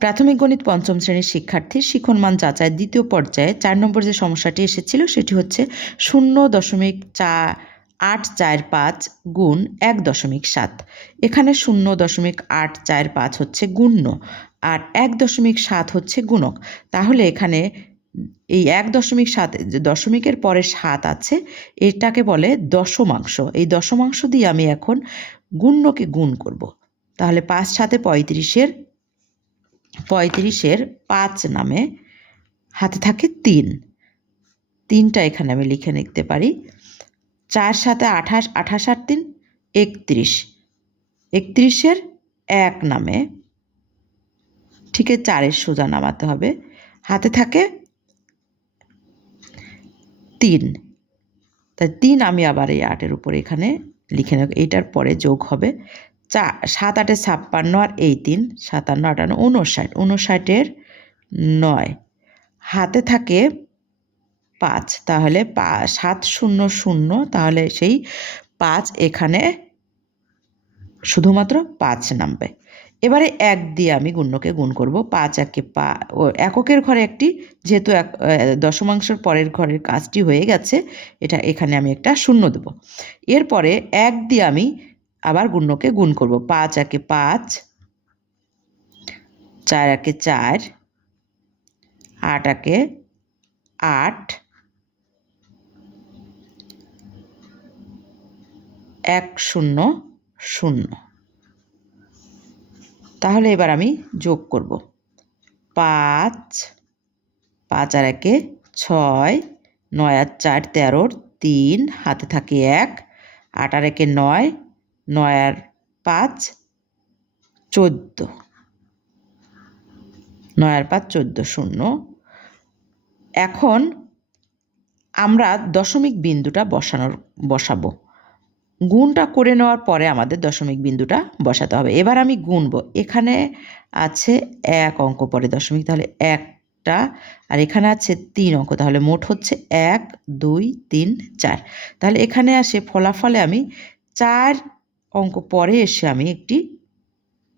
প্রাথমিক গণিত পঞ্চম শ্রেণীর শিক্ষার্থীর শিক্ষণমান যাচাই দ্বিতীয় পর্যায়ে 4 নম্বর যে সমস্যাটি এসেছিল সেটি হচ্ছে 0.845 গুণ 1.7। এখানে 0.845 হচ্ছে গুণ্য আর 1.7 হচ্ছে গুণক। তাহলে এখানে এই 1.7 দশমিকের পরে 7 আছে, এটাকে বলে দশমাংশ। এই দশমাংশ দিয়ে আমি এখন গুণ্যকে গুণ করব। তাহলে 5 7 35-এর 5 নামে হাতে থাকে 3, 3টা এখানে আমি লিখে নিতে পারি। 4 7 28, 28 আর 3 31, 31-এর 1 নামে, ঠিক 4-এর সোজা নামাতে হবে, হাতে থাকে 3। তাই 3 আমি আবার এই 8-এর উপরে এখানে লিখে নেব। এইটার পরে যোগ হবে 7 8 56 আর এই 3 57 58 59, 59-এর 9, হাতে থাকে 5। তাহলে 7 0 0, তাহলে সেই 5 এখানে শুধুমাত্র 5 নামবে। এবারে 1 দিয়ে আমি গুণ্যকে গুণ করব। 5 একে এককের ঘরে একটি, যেহেতু দশমাংশের পরের ঘরের কাজটি হয়ে গেছে, এটা এখানে আমি একটা 0 দেব। এরপরে 1 দিয়ে আমি আবার গুণ্যকে গুণ করব। 5 একে 5, 4 একে 4, 8 একে 8, 1 0 0। তাহলে এবার আমি যোগ করব। 5 5 আর 1 6, 9 আর 4 13, 3 হাতে থাকে 1, 8 আর 1 9, 9 আর 5 14, 9 আর 5 14 0। এখন আমরা দশমিক বিন্দুটা বসাবো। গুণটা করে নেওয়ার পরে আমাদের দশমিক বিন্দুটা বসাতে হবে। এবার আমি গুনব। এখানে আছে 1 অঙ্ক পরে দশমিক, তাহলে 1টা, আর এখানে আছে 3 অঙ্ক, তাহলে মোট হচ্ছে 1 2 3 4। তাহলে এখানে আসে ফলাফলে আমি 4 অঙ্ক পরে এসে আমি একটি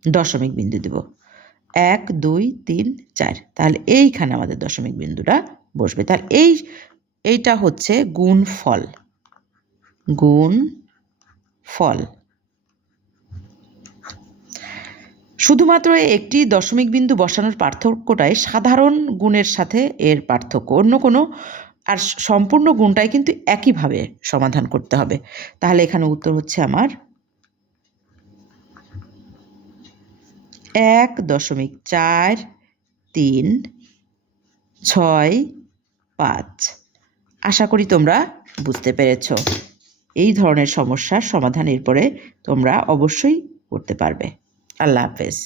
দশমিক বিন্দু দেব। 1 2 3 4, তাহলে এইখানে আমাদের দশমিক বিন্দুটা বসবে। তাহলে এইটা হচ্ছে গুণফল। শুধুমাত্র একটি দশমিক বিন্দু বসানোর পার্থক্যটাই সাধারণ গুণের সাথে এর পার্থক্য। অন্য কোনো আর সম্পূর্ণ গুণটাই কিন্তু একইভাবে সমাধান করতে হবে। তাহলে এখানে উত্তর হচ্ছে আমার 1.435। আশা করি তোমরা বুঝতে পেরেছ। এই ধরনের সমস্যার সমাধান এরপরে তোমরা অবশ্যই করতে পারবে। আল্লাহ হাফেজ।